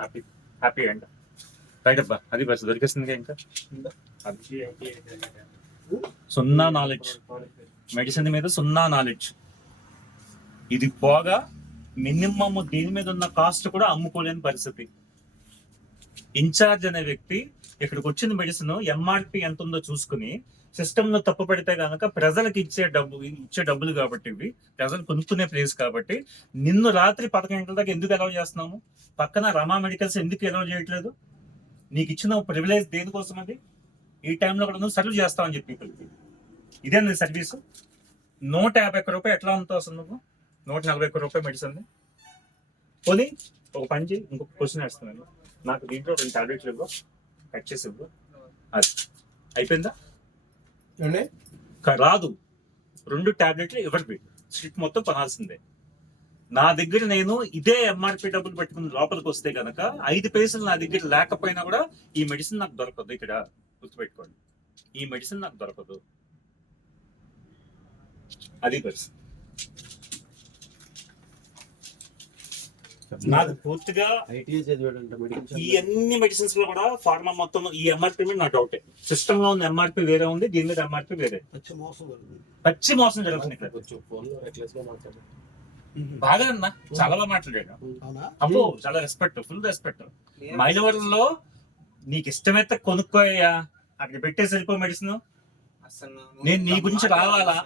Happy happy and right అబ్బా, అది bus దొరికేస్తుంది ఇంకా. సున్నా నాలెడ్జ్, మెడిసిన్ మీద సున్నా నాలెడ్జ్. ఇది పోగా మినిమమ్ దీని మీద ఉన్న కాస్ట్ కూడా అమ్ముకోలేని పరిస్థితి. ఇన్ఛార్జ్ అనే వ్యక్తి ఇక్కడికి వచ్చిన మెడిసిన్ ఎంఆర్పి ఎంత ఉందో చూసుకుని సిస్టమ్ లో తప్పు పెడితే కనుక ప్రజలకు ఇచ్చే డబ్బులు కాబట్టి ఇవి ప్రజలు కొనుక్కునే ప్లేస్ కాబట్టి నిన్ను రాత్రి 11 గంటల దాకా ఎందుకు అలౌ చేస్తున్నాము? పక్కన రమా మెడికల్స్ ఎందుకు అలౌ చేయట్లేదు? నీకు ఇచ్చిన ప్రివిలేజ్ దేనికోసం? అది ఈ టైంలో కూడా నువ్వు సర్వ్ చేస్తావని చెప్పి పీపుల్కి. ఇదే నీ సర్వీసు. 150 రూపాయలు ఎట్లా అమ్ముతావు అసలు నువ్వు? 140 రూపాయలు మెడిసిన్ పోనీ ఒక పని చేయి. ఇంకొక క్వశ్చన్ వేస్తున్నాను. నాకు దీంట్లో 2 టాబ్లెట్లు ఇవ్వు, కట్ చేసి ఇవ్వు. అది అయిపోయిందా? రాదు. 2 టాబ్లెట్లు ఎవరికి స్ట్రిప్ మొత్తం కొనాల్సిందే. నా దగ్గర నేను ఇదే ఎంఆర్పి డబ్బులు పెట్టుకుని లోపలికి వస్తే కనుక 5 పైసలు నా దగ్గర లేకపోయినా కూడా ఈ మెడిసిన్ నాకు దొరకదు. ఇక్కడ గుర్తుపెట్టుకోండి, ఈ మెడిసిన్ నాకు దొరకదు. అది పరిస్థితి. నాకు పూర్తిగా ఈ అన్ని మెడిసిన్స్ లో కూడా ఫార్మా మొత్తం ఈ ఎంఆర్పి మీద నా డౌటే. సిస్టమ్ లో ఉన్న ఎంఆర్పి వేరే ఉంది, దీని మీద ఎంఆర్పి వేరే. పచ్చి మోసం జరుగుతుంది ఇక్కడ. బాగా అన్నా, చాలా బాగా మాట్లాడాడు. అప్పుడు చాలా రెస్పెక్ట్, ఫుల్ రెస్పెక్ట్. మైలవరంలో నీకు ఇష్టమైతే కొనుక్కోయా, అక్కడ పెట్టేసి వెళ్ళిపో మెడిసిన్. నేను నీ గురించి రావాలా?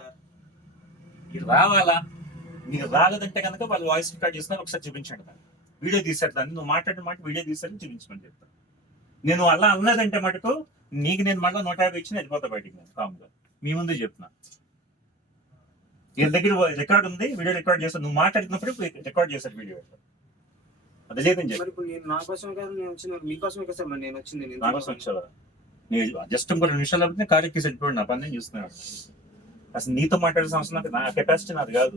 నీకు రాలేదంటే కనుక వాళ్ళు వాయిస్ రికార్డ్ చేస్తున్నారు, ఒకసారి చూపించండి. దాన్ని వీడియో తీసారు, దాన్ని నువ్వు మాట్లాడిన మాట వీడియో తీసారని చూపించమని చెప్తాను. నేను అలా అన్నదంటే మటుకు నీకు నేను మళ్ళీ 150 ఇచ్చిన వెళ్ళిపోతా బయటికి. నేను కామ్గా మీ ముందు చెప్తున్నా. వీళ్ళ దగ్గర రికార్డ్ ఉంది, వీడియో రికార్డ్ చేస్తాను. నువ్వు మాట్లాడుతున్నప్పుడు రికార్డ్ చేశారు వీడియో. అది లేదని చెప్పి నా కోసం వచ్చావా? జస్ట్ ఇంకో 2 నిమిషాలు కారు ఎక్కి వెళ్ళిపోండి. నా పని నేను చూస్తున్నాను. అసలు నీతో మాట్లాడే సంవత్సరం నా కెపాసిటీ నాది కాదు.